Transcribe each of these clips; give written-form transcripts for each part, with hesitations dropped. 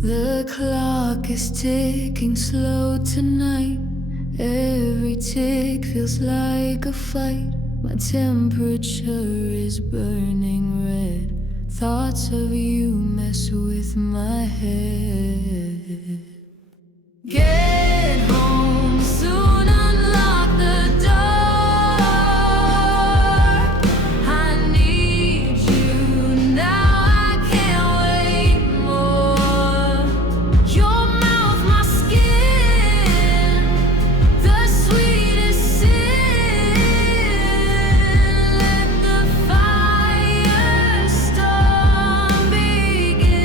The clock is ticking slow tonight. Every tick feels like a fight. My temperature is burning red. Thoughts of you mess with my head. Get home soon, unlock the door. I need you now, I can't wait more. Your mouth, my skin, the sweetest sin. Let the firestorm begin.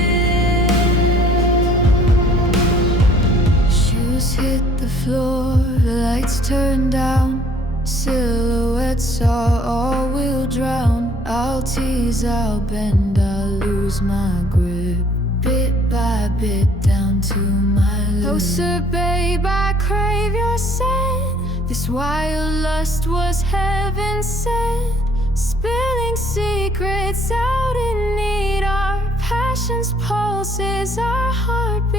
Shoes hit the floor, lights turn down. Silhouettes are all we'll drown. I'll tease, I'll bend, I'll lose my grip. Bit by bit down to my lips. Closer, babe, I crave your scent. This wild lust was heaven sent. Spilling secrets out in need. Our passion's pulses, our heartbeat.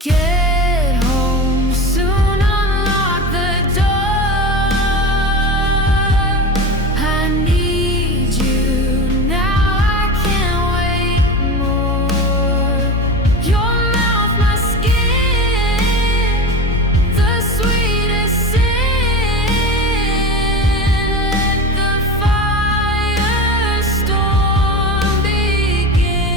Get home soon, unlock the door. I need you now, I can't wait more. Your mouth, my skin, the sweetest sin. Let the firestorm begin.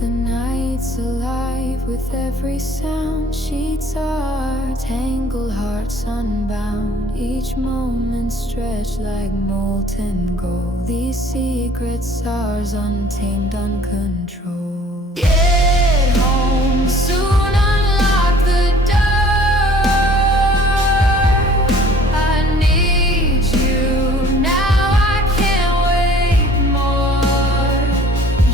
The night's alive with every sound. Sheets are tangled, hearts unbound. Each moment stretched like molten gold. These secrets ours, untamed, uncontrolled. Get home soon, unlock the door. I need you now, I can't wait more.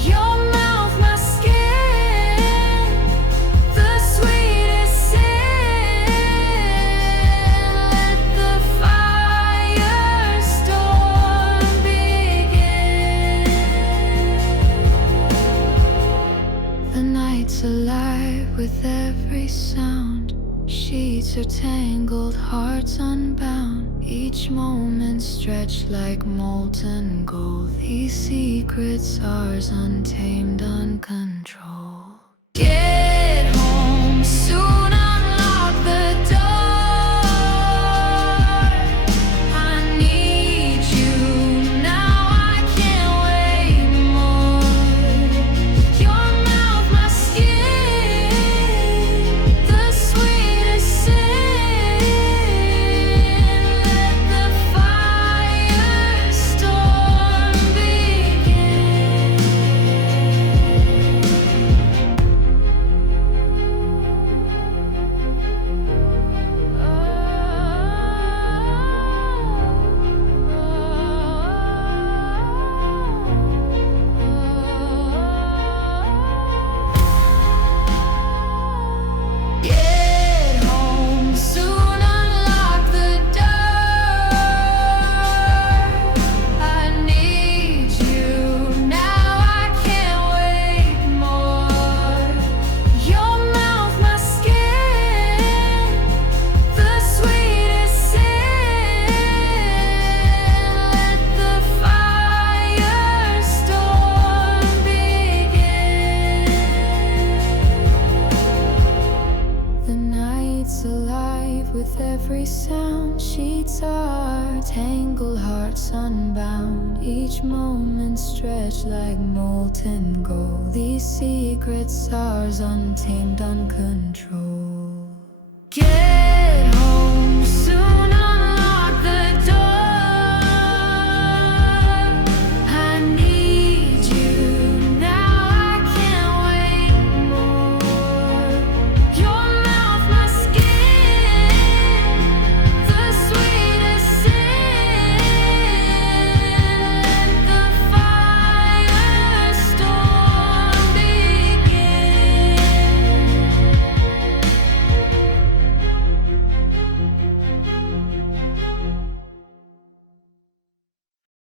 Your mouth, my skin, the sweetest sin. Let the firestorm begin. The night's alive with every sound. Sheets are tangled, hearts unbound. Each moment stretched like molten gold. These secrets ours, untamed, uncontrolled. Get home soon, unlock the door. I need you now, I can't wait more. Your mouth, my skin, the sweetest sin. Let the firestorm begin. Get home soon, unlock the door. I need you now, I can't wait more. Your mouth, my skin, the sweetest sin. Let the firestorm begin. The night's alive with every sound. Sheets are tangled, hearts unbound. Each moment stretched like molten gold. These secrets ours, untamed, uncontrolled.